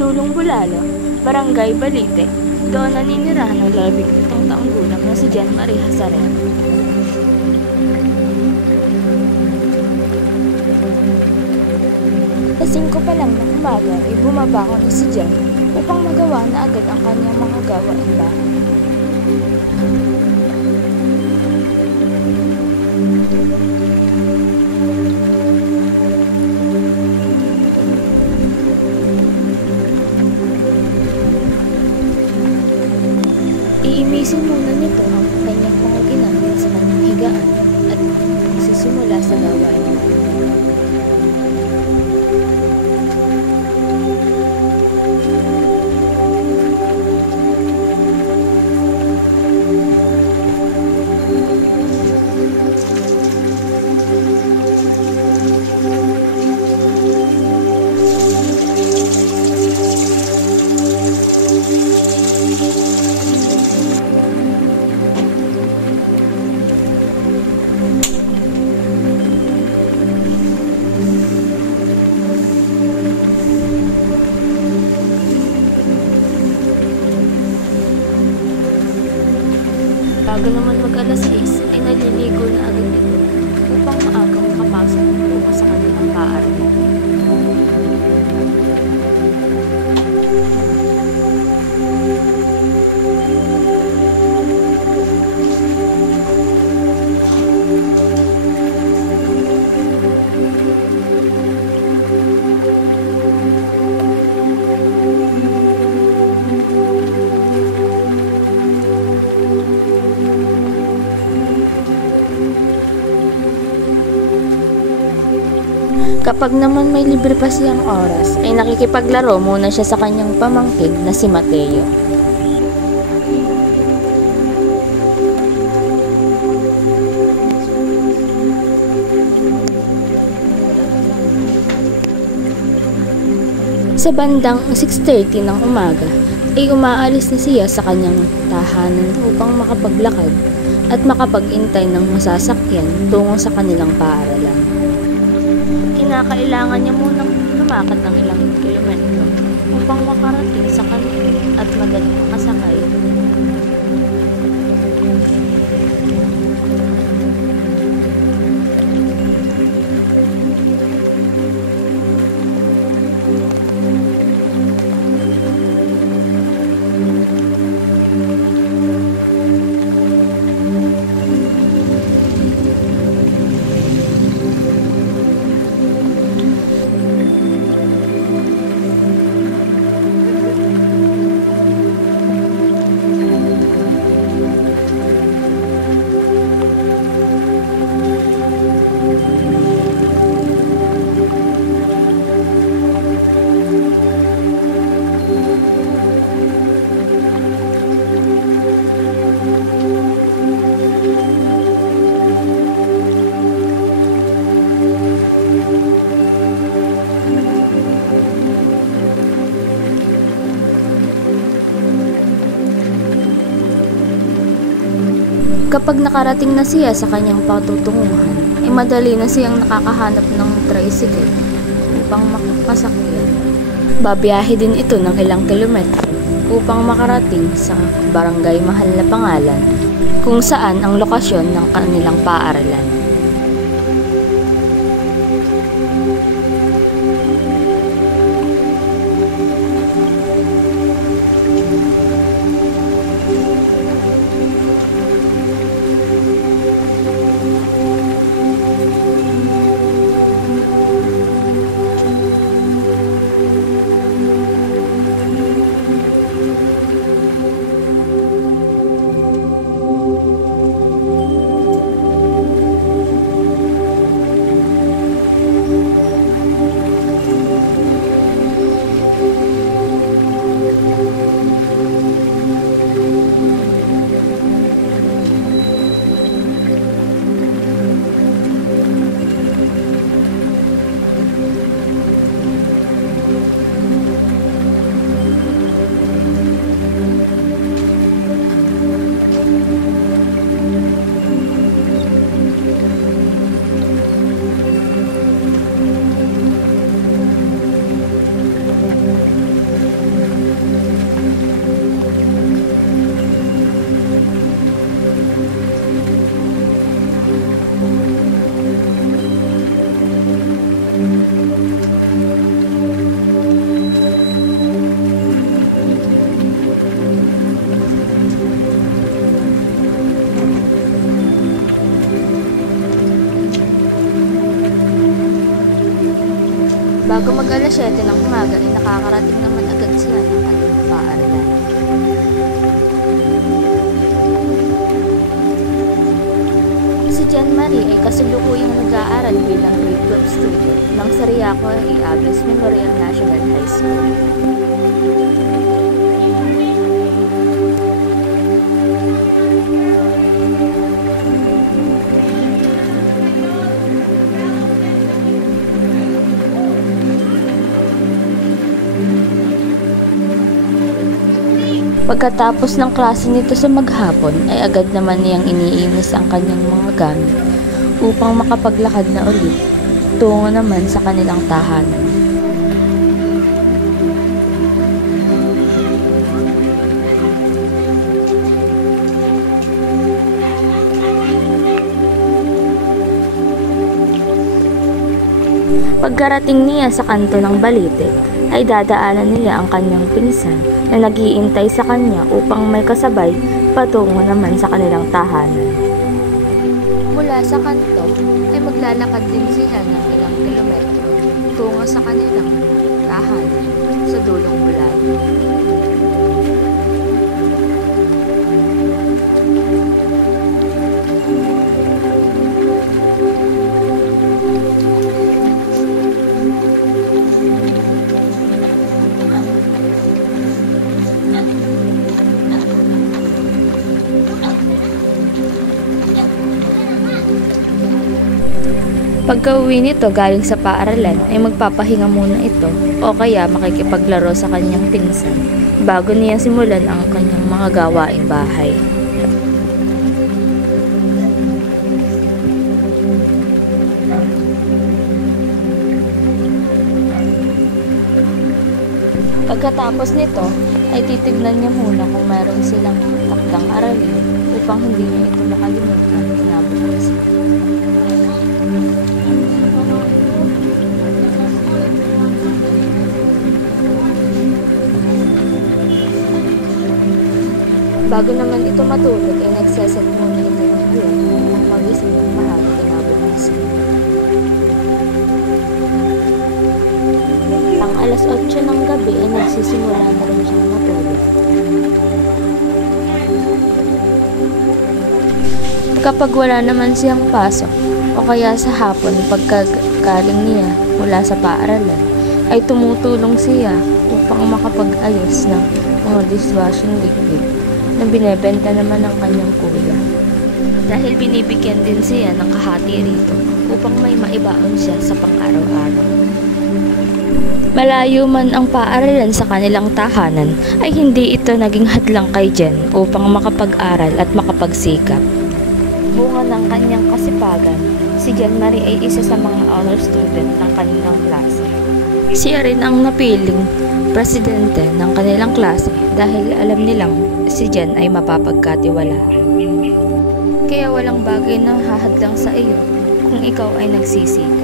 Dulong Bulalo, Barangay Balite. Doon naninirahan ng 17 taong gulang na si Jan Marie Hazaren. Sa 5 pa lang ng umaga ay bumabangon na si Jan upang magawa na agad ang kanyang mga gawaing bahay. Iimisin muna nito ang kanyang mga ginamit sa kanyang higaan at magsisimula sa gawain. Bago naman mag-alas 6 ay naliligo na agad ito upang maagang makapasok tungo sa kanilang paaralan. Kapag naman may libre pa siyang oras, ay nakikipaglaro muna siya sa kanyang pamangkin na si Mateo. Sa bandang 6:30 ng umaga, ay umaalis na siya sa kanyang tahanan upang makapaglakad at makapag-intay ng masasakyan tungo sa kanilang paaralan. Kinakailangan niya munang lumakad ng ilang kilometro upang makarating sa kanila at madaling makasakay. Kapag nakarating na siya sa kanyang patutunguhan, ay madali na siyang nakakahanap ng tricycle upang makasakyan. Babiyahe din ito ng ilang kilometro upang makarating sa Barangay Mahal na Pangalan, kung saan ang lokasyon ng kanilang paaralan. Pag alas 7 ng umaga ay nakakarating naman agad sila ng kanilang paaralan. Si Jan Marie ay kasalukuyang nag-aaral bilang grade 12 student ng Sariaco E. Agnes Memorial National High School. Pagkatapos ng klase nito sa maghapon ay agad naman niyang iniinis ang kanyang mga gamit upang makapaglakad na ulit tungo naman sa kanilang tahanan. Pagkarating niya sa kanto ng Balite, ay dadaanan nila ang kanyang pinsan na nag-iintay sa kanya upang may kasabay patungo naman sa kanilang tahanan. Mula sa kanto ay maglalakad din sila ng ilang kilometro tungo sa kanilang tahanan sa dulong Bulacan. Pagka-uwi nito galing sa paaralan ay magpapahinga muna ito o kaya makikipaglaro sa kanyang pinsan bago niya simulan ang kanyang mga gawaing bahay. Pagkatapos nito ay titignan niya muna kung mayroon silang takdang aralin upang hindi niya ito makalimutan kinabukasan. Bago naman ito matulog ay nagseset muna ito ng alarm upang magising ng maaga kinabukasan. Ang alas 8 ng gabi ay nagsisimula na rin siyang matulog. Kapag wala naman siyang pasok o kaya sa hapon pagkagaling niya mula sa paaralan ay tumutulong siya upang makapag-ayos ng mga dishwashing liquid na binebenta naman ng kanyang kuya. Dahil binibigyan din siya ng kahati rito upang may maibaon siya sa pang-araw-araw. Malayo man ang paaralan sa kanilang tahanan ay hindi ito naging hadlang kay Jen upang makapag-aral at makapagsikap. Bunga ng kanyang kasipagan, si Jan Marie ay isa sa mga honor student ng kanilang klase. Siya rin ang napiling presidente ng kanilang klase dahil alam nilang si Jen ay mapapagkatiwalaan. Kaya walang bagay na hahadlang sa iyo kung ikaw ay nagsisikap.